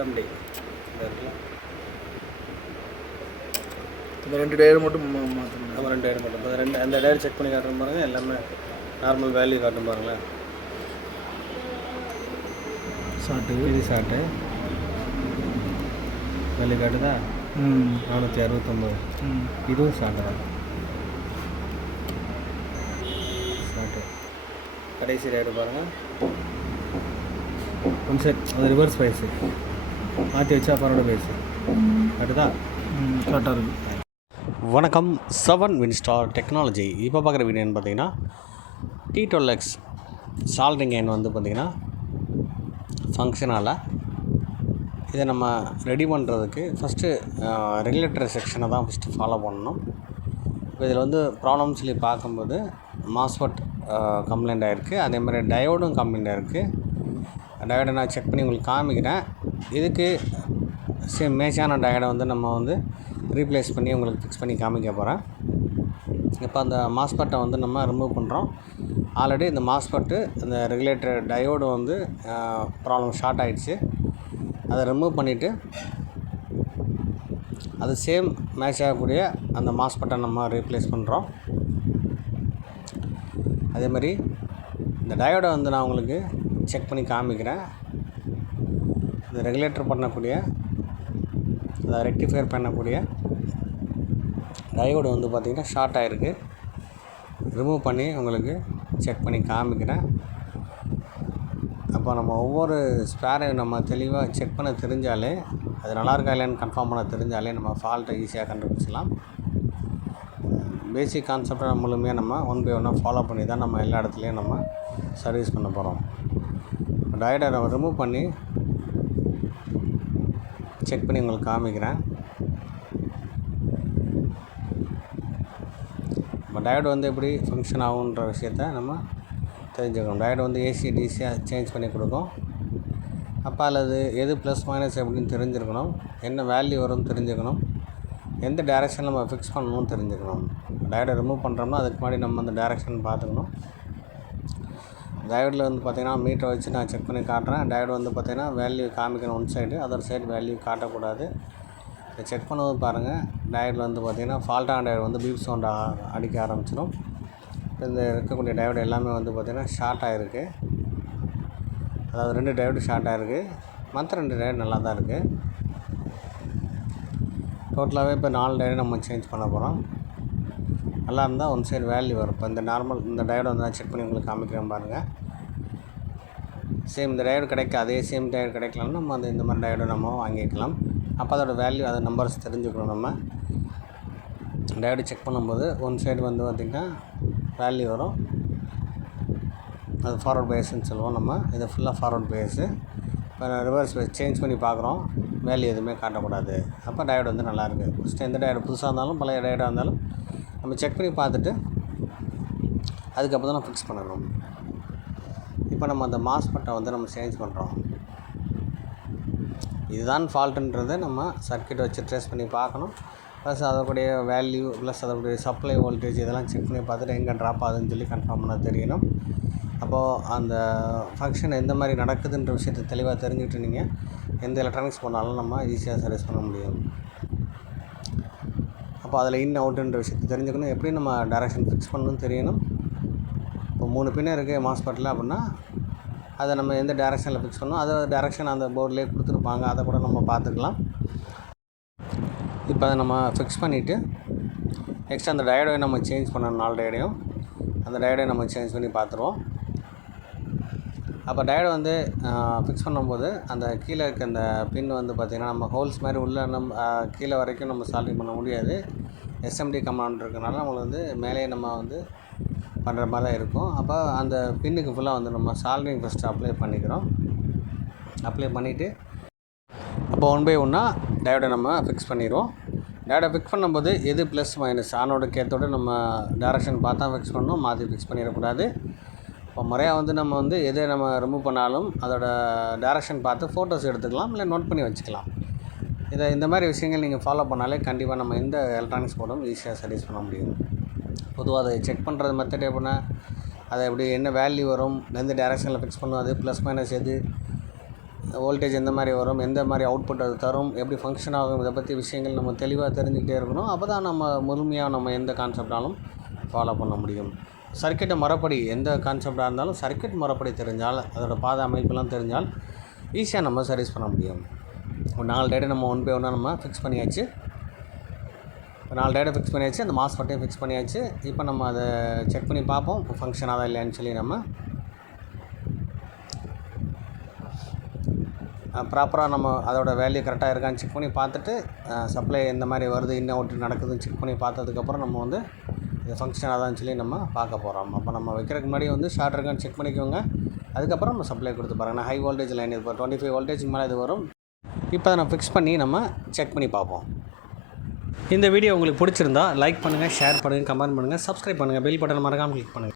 SMD இந்த 2 tyre மட்டும் மாற்றணும். நம்ம 2 டயர் மட்டும். இப்போ அந்த டயர் செக் பண்ணி காட்டுறோம் பாருங்கள், எல்லாமே நார்மல் வேல்யூ காட்டும் பாருங்களேன். ஷார்ட்டு இது ஷார்ட்டு வேல்யூ காட்டுதா 469. இதுவும் ஷார்ட்டு தான். ஷார்ட்டு கடைசி டயர் பாருங்கள். ஒன் செட் அது ரிவர்ஸ் ஃபேஸு மாற்றி வச்சா ஃபார்வர்டு ஃபேஸு காட்டுதா கரெக்டாக இருக்குது. வணக்கம், 7 வின்ஸ்டார் டெக்னாலஜி. இப்போ பார்க்குற வீடியோன்னு பார்த்தீங்கன்னா T12X சால்ட்ரிங் எண் வந்து பார்த்திங்கன்னா ஃபங்க்ஷனால் இதை நம்ம ரெடி பண்ணுறதுக்கு ஃபஸ்ட்டு ரெகுலேட்டர் செக்ஷனை தான் ஃபஸ்ட்டு ஃபாலோ பண்ணணும். இப்போ இதில் வந்து ப்ராப்ளம்னு சொல்லி பார்க்கும்போது மாஸ்ஃபெட் கம்ப்ளைண்ட் ஆகிருக்கு, அதே மாதிரி டயோடும் கம்ப்ளைண்ட் ஆகிருக்கு. டயோடை நான் செக் பண்ணி உங்களுக்கு காமிக்கிறேன். இதுக்கு சேம் மேட்சான டயோடை வந்து நம்ம வந்து ரீப்ளேஸ் பண்ணி உங்களுக்கு ஃபிக்ஸ் பண்ணி காமிக்க போகிறேன். இப்போ அந்த மாஸ்பெட்டை வந்து நம்ம ரிமூவ் பண்ணுறோம். ஆல்ரெடி இந்த மாஸ்பெட்டு இந்த ரெகுலேட்டர் டயோடு வந்து ப்ராப்ளம் ஷார்ட் ஆகிடுச்சு. அதை ரிமூவ் பண்ணிவிட்டு அது சேம் மேட்ச் ஆகக்கூடிய அந்த மாஸ்பெட்டை நம்ம ரீப்ளேஸ் பண்ணுறோம். அதே மாதிரி இந்த டயோடை வந்து நான் உங்களுக்கு செக் பண்ணி காமிக்கிறேன். இந்த ரெகுலேட்டர் பண்ணக்கூடிய அதை ரெக்டிஃபையர் பண்ணக்கூடிய டயோடு வந்து பார்த்திங்கன்னா ஷார்ட் ஆகிருக்கு. ரிமூவ் பண்ணி உங்களுக்கு செக் பண்ணி காமிக்கிறேன். அப்போ நம்ம ஒவ்வொரு ஸ்பேரையும் நம்ம தெளிவாக செக் பண்ண தெரிஞ்சாலே, அது நல்லா இருக்கா இல்லைன்னு கன்ஃபார்ம் பண்ண தெரிஞ்சாலே நம்ம ஃபால்ட்டை ஈஸியாக கண்டுபிடிச்சிக்கலாம். பேசிக் கான்செப்டை முழுமையாக நம்ம ஒன் பை ஒன்னாக ஃபாலோ பண்ணி தான் நம்ம எல்லா இடத்துலையும் நம்ம சர்வீஸ் பண்ண போகிறோம். டயோடை நம்ம ரிமூவ் பண்ணி செக் பண்ணி உங்களுக்கு காமிக்கிறேன். நம்ம டயோடு வந்து எப்படி ஃபங்க்ஷன் ஆகுன்ற விஷயத்த நம்ம தெரிஞ்சுக்கணும். டயோடு வந்து ஏசி டிசியாக சேஞ்ச் பண்ணி கொடுக்கும். அப்போ அல்லது எது ப்ளஸ் மைனஸ் எப்படின்னு தெரிஞ்சுருக்கணும், என்ன வேல்யூ வரும்னு தெரிஞ்சுக்கணும், எந்த டைரெக்ஷனில் நம்ம ஃபிக்ஸ் பண்ணணும்னு தெரிஞ்சுக்கணும். டயோடை ரிமூவ் பண்ணுறோம்னா அதுக்கு முன்னாடி நம்ம அந்த டைரெக்ஷன் பார்த்துக்கணும். டயோடில் வந்து பார்த்திங்கன்னா மீட்டரை வச்சு நான் செக் பண்ணி காட்டுறேன். டயோடு வந்து பார்த்திங்கன்னா வேல்யூ காமிக்கணும் one side, other side value காட்டக்கூடாது. இதை செக் பண்ணுவது பாருங்கள். டயோடில் வந்து பார்த்திங்கன்னா ஃபால்ட்டான டயோடு வந்து பீப் சவுண்ட் அடிக்க ஆரம்பிச்சிடும். இந்த இருக்கக்கூடிய டயோடு எல்லாமே வந்து பார்த்திங்கன்னா ஷார்ட் ஆகிருக்கு. அதாவது 2 டயோடு ஷார்ட் ஆகிருக்கு, மற்ற 2 டயோடு நல்லா தான் இருக்குது. டோட்டலாகவே இப்போ 4 டயோடு நம்ம சேஞ்ச் பண்ண போகிறோம். நல்லா இருந்தால் ஒன் சைடு வேல்யூ வரும். இப்போ இந்த நார்மல் இந்த டயோடை வந்து நான் செக் பண்ணி உங்களுக்கு காமிக்கிறேன் பாருங்கள். சேம் இந்த டயோடு அதே சேம் டயோடு கிடைக்கலன்னா நம்ம இந்த மாதிரி டயோடை நம்ம வாங்கிக்கலாம். அப்போ அதோட வேல்யூ அதை நம்பர்ஸ் தெரிஞ்சுக்கணும். நம்ம டயோடு செக் பண்ணும்போது ஒன் சைடு வந்து பார்த்திங்கன்னா வேல்யூ வரும், அது ஃபார்வர்ட் பேஸ்ன்னு சொல்லுவோம். நம்ம இது ஃபுல்லாக ஃபார்வர்ட் பேஸு. இப்போ ரிவர்ஸ் பேஸ் சேஞ்ச் பண்ணி பார்க்குறோம், வேல்யூ எதுவுமே காட்டக்கூடாது. அப்போ டயோடு வந்து நல்லாயிருக்கு. ஃபஸ்ட்டு எந்த டயோடு புதுசாக இருந்தாலும் பழைய டயோடாக இருந்தாலும் நம்ம செக் பண்ணி பார்த்துட்டு அதுக்கப்புறம் தான் நம்ம ஃபிக்ஸ் பண்ணணும். இப்போ நம்ம அந்த மாஸ்பெட்டை வந்து நம்ம சேஞ்ச் பண்ணுறோம். இதுதான் ஃபால்ட்டுன்றதை நம்ம சர்க்கியூட்டை வச்சு ட்ரேஸ் பண்ணி பார்க்கணும். ப்ளஸ் அதோடைய வேல்யூ ப்ளஸ் அதோடைய சப்ளை வோல்டேஜ் இதெல்லாம் செக் பண்ணி பார்த்துட்டு எங்கே ட்ராப் ஆகுதுன்னு சொல்லி கன்ஃபார்ம் பண்ண தெரியணும். அப்போது அந்த ஃபங்க்ஷன் எந்த மாதிரி நடக்குதுன்ற விஷயத்தை தெளிவாக தெரிஞ்சுக்கிட்டு நீங்கள் எந்த எலக்ட்ரானிக்ஸ் பண்ணாலும் நம்ம ஈஸியாக சர்வீஸ் பண்ண முடியும். அப்போ அதில் இன் அவுட்டுன்ற விஷயத்தை தெரிஞ்சுக்கணும். எப்படி நம்ம டைரெக்ஷன் ஃபிக்ஸ் பண்ணணும்னு தெரியணும். இப்போ 3 பின்னர் இருக்குது மாஸ்பெட்டில் அப்படின்னா அதை நம்ம எந்த டைரெக்ஷனில் ஃபிக்ஸ் பண்ணணும், அதை டைரெக்ஷன் அந்த போர்ட்லேயே கொடுத்துருப்பாங்க, அதை கூட நம்ம பார்த்துக்கலாம். இப்போ அதை நம்ம ஃபிக்ஸ் பண்ணிவிட்டு நெக்ஸ்ட் அந்த டயோடை நம்ம சேஞ்ச் பண்ணணும். 4 டயோடையும் அந்த டயோடை நம்ம சேஞ்ச் பண்ணி பார்த்துருவோம். அப்போ டயோடை வந்து ஃபிக்ஸ் பண்ணும்போது அந்த கீழே இருக்க அந்த பின் வந்து பார்த்திங்கன்னா நம்ம ஹோல்ஸ் மாதிரி உள்ள நம்ம கீழே வரைக்கும் நம்ம சால்ட்ரிங் பண்ண முடியாது. SMD கமாண்ட் இருக்கனால நம்மளுக்கு வந்து மேலே நம்ம வந்து பண்ணுற மாதிரி தான் இருக்கும். அப்போ அந்த பின்னுக்கு ஃபுல்லாக வந்து நம்ம சால்ட்ரிங் ஃபஸ்ட்டு அப்ளை பண்ணிக்கிறோம். அப்ளை பண்ணிவிட்டு அப்போ ஒன் பை ஒன்னாக டயோடை நம்ம ஃபிக்ஸ் பண்ணிடுவோம். டயோடை ஃபிக்ஸ் பண்ணும்போது எது ப்ளஸ் மைனஸ் ஆனோட கேத்தோடு நம்ம டைரெக்ஷன் பார்த்தா ஃபிக்ஸ் பண்ணணும், மாற்றி ஃபிக்ஸ் பண்ணிடக்கூடாது. இப்போ முறையாக வந்து நம்ம வந்து எதை நம்ம ரிமூவ் பண்ணாலும் அதோட டைரெக்ஷன் பார்த்து ஃபோட்டோஸ் எடுத்துக்கலாம், இல்லை நோட் பண்ணி வச்சுக்கலாம். இந்த மாதிரி விஷயங்கள் நீங்கள் ஃபாலோ பண்ணாலே கண்டிப்பாக நம்ம எந்த எலக்ட்ரானிக்ஸ் போர்டும் ஈஸியாக சர்வீஸ் பண்ண முடியும். பொதுவாக அதை செக் பண்ணுறது மெத்தட் எப்படின்னா அதை எப்படி என்ன வேல்யூ வரும், எந்த டைரெக்ஷனில் ஃபிக்ஸ் பண்ணும், அது ப்ளஸ் மைனஸ் எது வோல்டேஜ் எந்த மாதிரி வரும், எந்த மாதிரி அவுட்புட் அது தரும், எப்படி ஃபங்க்ஷன் ஆகும், இதை பற்றி விஷயங்கள் நம்ம தெளிவாக தெரிஞ்சுக்கிட்டே இருக்கணும். அப்போ தான் நம்ம முழுமையாக நம்ம எந்த கான்செப்டாலும் ஃபாலோ பண்ண முடியும். சர்க்கியூட்டை முறைப்படி எந்த கான்செப்டாக இருந்தாலும் சர்க்கியூட் முறைப்படி தெரிஞ்சால், அதோட பாதை அமைப்பெல்லாம் தெரிஞ்சால் ஈஸியாக நம்ம சர்வீஸ் பண்ண முடியும். ஒரு 4 டேட்டை நம்ம ஒன் பை ஒன்னாக நம்ம ஃபிக்ஸ் பண்ணியாச்சு. 4 டேட்டை ஃபிக்ஸ் பண்ணியாச்சு, அந்த மாஸ்ஃபெட்டையும் ஃபிக்ஸ் பண்ணியாச்சு. இப்போ நம்ம அதை செக் பண்ணி பார்ப்போம் ஃபங்க்ஷன் ஆகுதா இல்லையான்னு சொல்லி. நம்ம ப்ராப்பராக நம்ம அதோட வேல்யூ கரெக்டாக இருக்கான்னு செக் பண்ணி பார்த்துட்டு, சப்ளை எந்த மாதிரி வருது, இன்னும் அவுட் நடக்குதுன்னு செக் பண்ணி பார்த்ததுக்கப்புறம் நம்ம வந்து இது ஃபங்க்ஷன் ஆகுதான்னு சொல்லி நம்ம பார்க்க போகிறோம். அப்போ நம்ம வைக்கிறதுக்கு முன்னாடி வந்து ஷார்ட் இருக்கான்னு செக் பண்ணிக்கோங்க. அதுக்கப்புறம் நம்ம சப்ளை கொடுத்து பாருங்கள். ஹை வோல்டேஜ் லைன் இப்போ 25 வோல்டேஜுக்கு மேலே இது வரும். இப்போ அதை நம்ம ஃபிக்ஸ் பண்ணி நம்ம செக் பண்ணி பார்ப்போம். இந்த வீடியோ உங்களுக்கு பிடிச்சிருந்தா லைக் பண்ணுங்கள், ஷேர் பண்ணுங்கள், கமெண்ட் பண்ணுங்கள், சப்ஸ்கிரைப் பண்ணுங்கள், பெல் பட்டன் மறக்காமல் கிளிக் பண்ணுங்கள்.